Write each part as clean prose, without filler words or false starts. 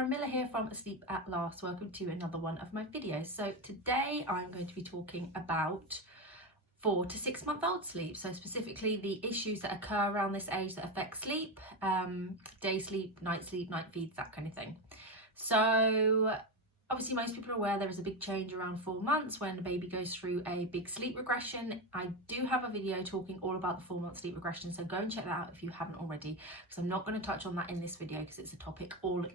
Camilla here from Asleep at Last. Welcome to another one of my videos. So today I'm going to be talking about 4 to 6 month old sleep. So specifically the issues that occur around this age that affect sleep, day sleep, night feeds, that kind of thing. So obviously most people are aware there is a big change around 4 months when a baby goes through a big sleep regression. I do have a video talking all about the 4 month sleep regression, so go and check that out if you haven't already, because I'm not going to touch on that in this video because it's a topic all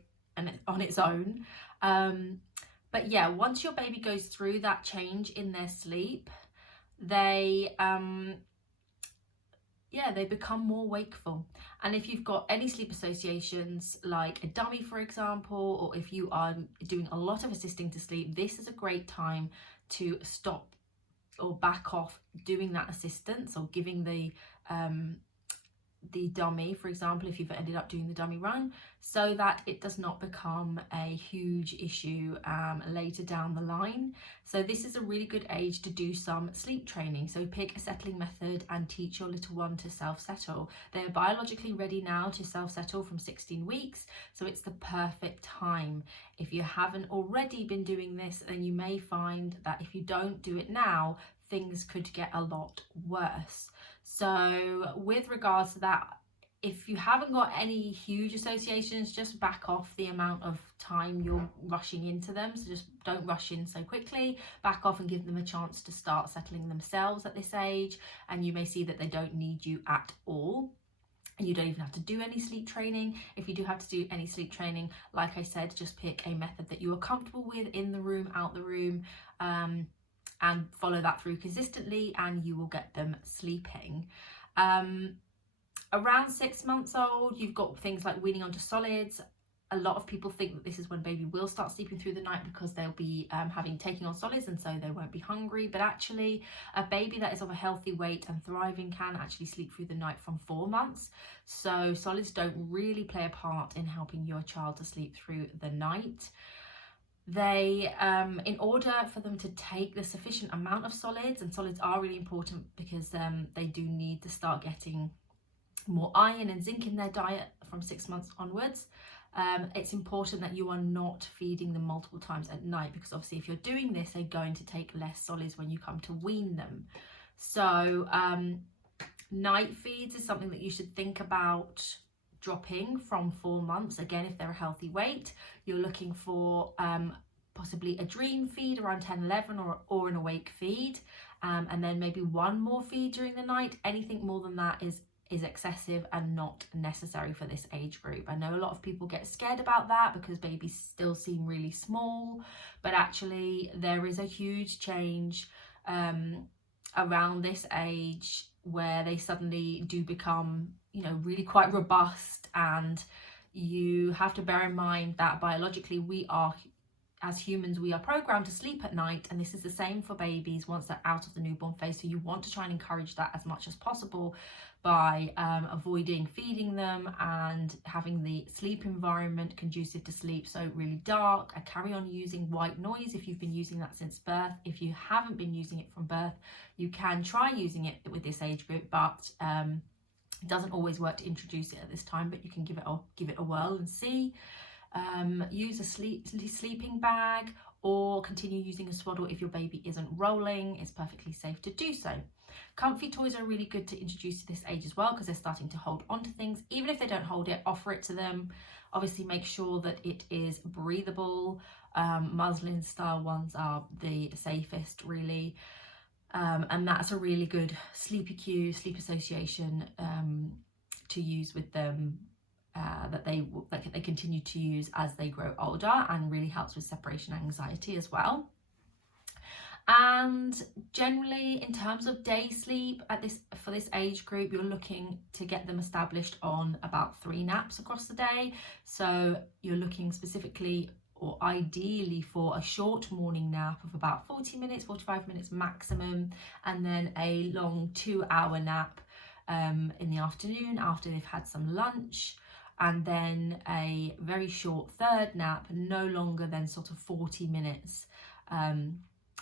on its own. But yeah, once your baby goes through that change in their sleep, they become more wakeful. And if you've got any sleep associations like a dummy, for example, or if you are doing a lot of assisting to sleep, this is a great time to stop or back off doing that assistance or giving the dummy, for example, if you've ended up doing the dummy run, so that it does not become a huge issue later down the line. So this is a really good age to do some sleep training. So pick a settling method and teach your little one to self-settle. They're biologically ready now to self-settle from 16 weeks, so it's the perfect time. If you haven't already been doing this, then you may find that if you don't do it now, things could get a lot worse. So with regards to that, if you haven't got any huge associations, just back off the amount of time you're rushing into them. So just don't rush in so quickly. Back off and give them a chance to start settling themselves at this age. And you may see that they don't need you at all. And you don't even have to do any sleep training. If you do have to do any sleep training, like I said, just pick a method that you are comfortable with in the room, out the room, and follow that through consistently, and you will get them sleeping. Around 6 months old, you've got things like weaning onto solids. A lot of people think that this is when baby will start sleeping through the night because they'll be taking on solids, and so they won't be hungry. But actually, a baby that is of a healthy weight and thriving can actually sleep through the night from 4 months. So solids don't really play a part in helping your child to sleep through the night. They in order for them to take the sufficient amount of solids, and solids are really important because they do need to start getting more iron and zinc in their diet from 6 months onwards. It's important that you are not feeding them multiple times at night, because obviously if you're doing this, they're going to take less solids when you come to wean them. So night feeds is something that you should think about dropping from 4 months. Again, if they're a healthy weight, you're looking for possibly a dream feed around 10-11 or an awake feed, and then maybe one more feed during the night. Anything more than that is excessive and not necessary for this age group. I know a lot of people get scared about that because babies still seem really small, but actually there is a huge change around this age where they suddenly do become, really quite robust. And you have to bear in mind that biologically as humans, we are programmed to sleep at night, and this is the same for babies once they're out of the newborn phase. So you want to try and encourage that as much as possible by avoiding feeding them and having the sleep environment conducive to sleep. So really dark. I carry on using white noise if you've been using that since birth. If you haven't been using it from birth, you can try using it with this age group, but it doesn't always work to introduce it at this time, but you can give it a whirl and see. Use a sleeping bag, or continue using a swaddle if your baby isn't rolling. It's perfectly safe to do so. Comfy toys are really good to introduce to this age as well, because they're starting to hold onto things. Even if they don't hold it, offer it to them. Obviously make sure that it is breathable. Muslin style ones are the safest, really. And that's a really good sleepy cue, sleep association to use with them, that they continue to use as they grow older, and really helps with separation anxiety as well. And generally, in terms of day sleep for this age group, you're looking to get them established on about 3 naps across the day. So you're looking specifically or ideally for a short morning nap of about 40 minutes, 45 minutes maximum, and then a long 2-hour nap in the afternoon after they've had some lunch, and then a very short 3rd nap, no longer than sort of 40 minutes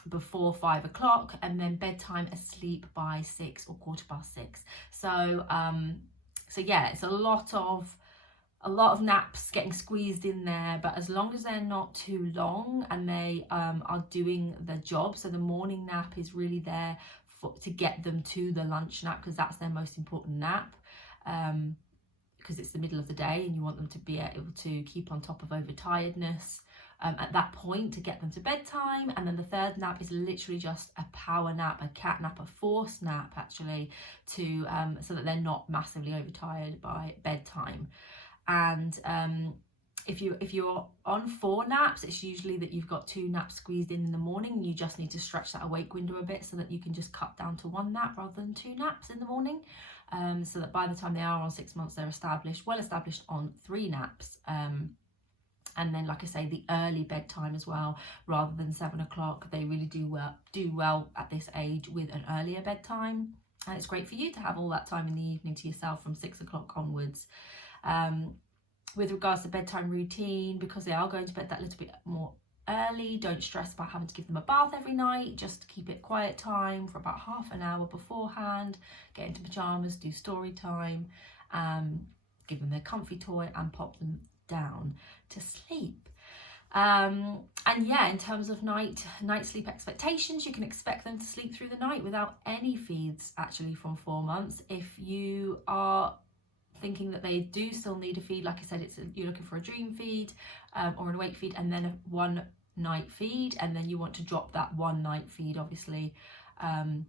before 5 o'clock, and then bedtime asleep by 6 or 6:15. So yeah, it's a lot of a lot of naps getting squeezed in there, but as long as they're not too long and they are doing the job. So the morning nap is really there to get them to the lunch nap, because that's their most important nap, because it's the middle of the day and you want them to be able to keep on top of overtiredness at that point to get them to bedtime. And then the third nap is literally just a power nap, a cat nap, a forced nap actually, to so that they're not massively overtired by bedtime. And if you're on 4 naps, it's usually that you've got 2 naps squeezed in the morning. You just need to stretch that awake window a bit so that you can just cut down to 1 nap rather than 2 naps in the morning, so that by the time they are on 6 months, they're well established on 3 naps. And then, like I say, the early bedtime as well, rather than 7 o'clock. They really do well at this age with an earlier bedtime. And it's great for you to have all that time in the evening to yourself from 6 o'clock onwards. With regards to bedtime routine, because they are going to bed that little bit more early, don't stress about having to give them a bath every night. Just keep it quiet time for about half an hour beforehand. Get into pajamas, do story time, give them their comfy toy and pop them down to sleep. And yeah, in terms of night sleep expectations, you can expect them to sleep through the night without any feeds actually from 4 months. If you are thinking that they do still need a feed, like I said, you're looking for a dream feed or an awake feed, and then a 1 night feed, and then you want to drop that 1 night feed obviously, and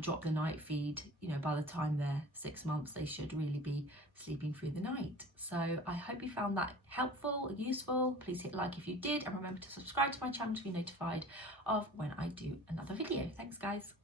drop the night feed, by the time they're 6 months, they should really be sleeping through the night. So I hope you found that helpful, useful. Please hit like if you did, and remember to subscribe to my channel to be notified of when I do another video. Thanks guys.